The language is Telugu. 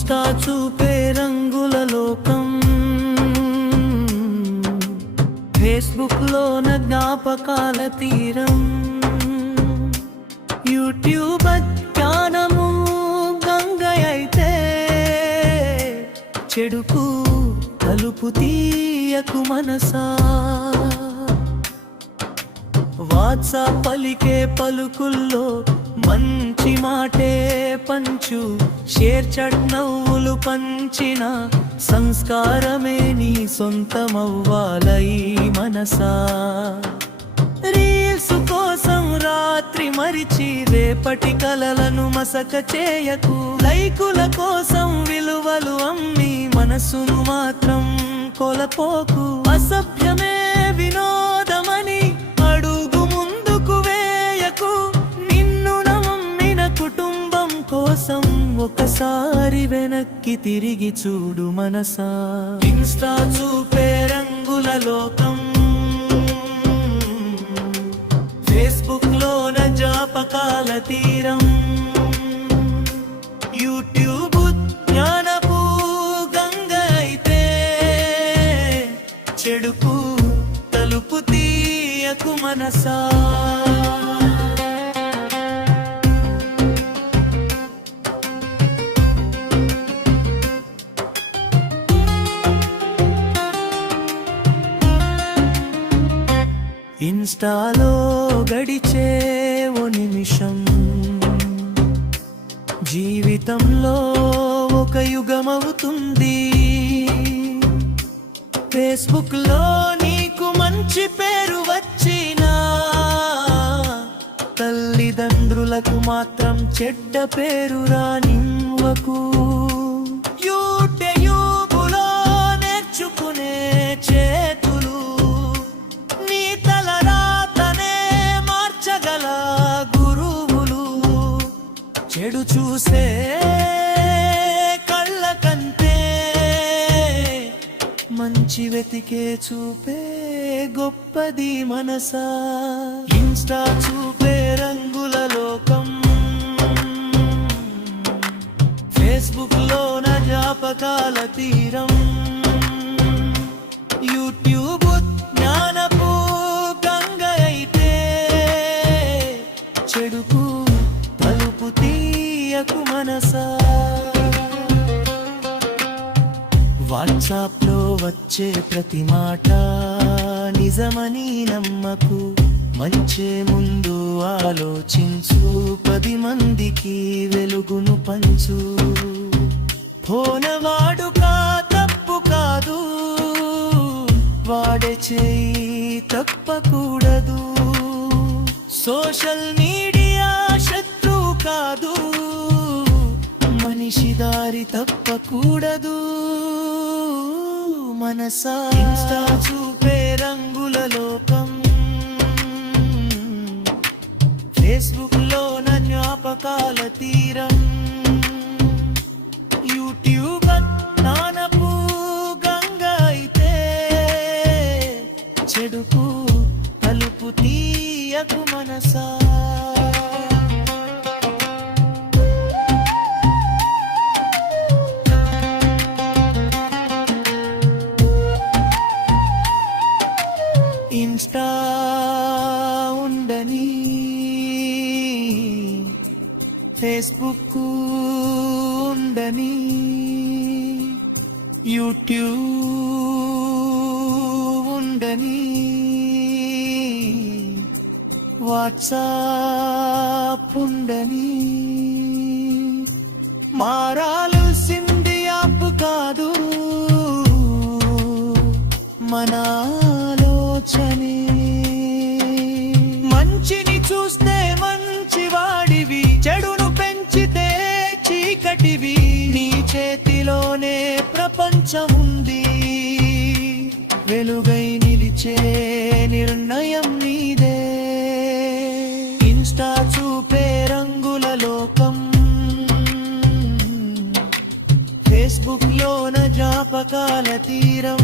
ఇన్స్టా చూపే రంగుల లోకం, ఫేస్బుక్ లోన జ్ఞాపకాల తీరం, యూట్యూబ్ జ్ఞానము గంగైతే చెడుకు తలుపు తీయకు మనసా. వాట్సాప్ పలికే పలుకుల్లో మంచి మాటే పంచు, షేర్ చాట్ నవ్వులు పంచిన సంస్కారమే నీ సొంతమవ్వాలై మనసా. రీల్స్ కోసం రాత్రి మరిచి రేపటి కలలను మసక చేయకు, లైకుల కోసం విలువలు అమ్మి మనసును మాత్రం కొలపోకు. అసభ్యమే వినోదమని అడుగు ముందుకు వేయకు, నిన్ను నమ్మిన కుటుంబం కోసం ఒకసారి వెనక్కి తిరిగి చూడు మనసా. ఇన్స్టా చూపే రంగుల లోకం, ఫేస్బుక్ లోన జ్ఞాపకాల తీరం, యూట్యూబ్ జ్ఞానపు గంగ అయితే చెడుకు తలుపు తీయకు మనసా. ఇన్స్టాలో గడిచే ఓ నిమిషం జీవితంలో ఒక యుగమవుతుంది. ఫేస్బుక్ లో నీకు మంచి పేరు వచ్చినా తల్లిదండ్రులకు మాత్రం చెడ్డ పేరు రానివ్వకు. యూట్యూబ్లో నేర్చుకునే చేతులు నీ తలరాతనే మార్చగల గురువులు, చెడు చూసే కళ్ళ కంటే మంచి వెతికే చూపే గొప్పది మనసా. ఇన్స్టా చూపే రంగుల లోకం, ఫేస్బుక్ లోన జ్ఞాపకాల తీరం, యూట్యూబ్ జ్ఞానపు గంగ అయితే చెడుకు తలుపు తీయకు మనసా. వాట్సాప్ లో వచ్చే ప్రతి మాట నిజమని నమ్మకు, మంచే ముందు ఆలోచించు, 10 మందికి వెలుగును పంచు. ఫోనవాడుక తప్పు కాదు, వాడే చేయి తప్పకూడదు. సోషల్ మీడియా శత్రువు కాదు, మనిషి దారి తప్పకూడదు మనసా. ఇన్స్టా చూపే రంగుల లోకం, ఫేస్బుక్ లోన జ్ఞాపకాల తీరం, యూట్యూబ్ జ్ఞానపు గంగ అయితే చెడుకు తలుపు తీయకు మనసా. ఇన్స్టా ఉండని, ఫేస్బుక్ ఉండని, యూట్యూబ్ ఉండని, వాట్సాప్ ఉండని, మారాల్సింది యాప్ కాదు మన ఆలోచనే. మంచిని చూస్తే మంచివాడివి, చెడును పెంచితే చీకటివి, నీ చేతిలోనే ప్రపంచం ఉంది, వెలుగై నిలిచే నిర్ణయం నీదే. ఇన్స్టా చూపే రంగుల లోకం, ఫేస్బుక్ లోన జ్ఞాపకాల తీరం,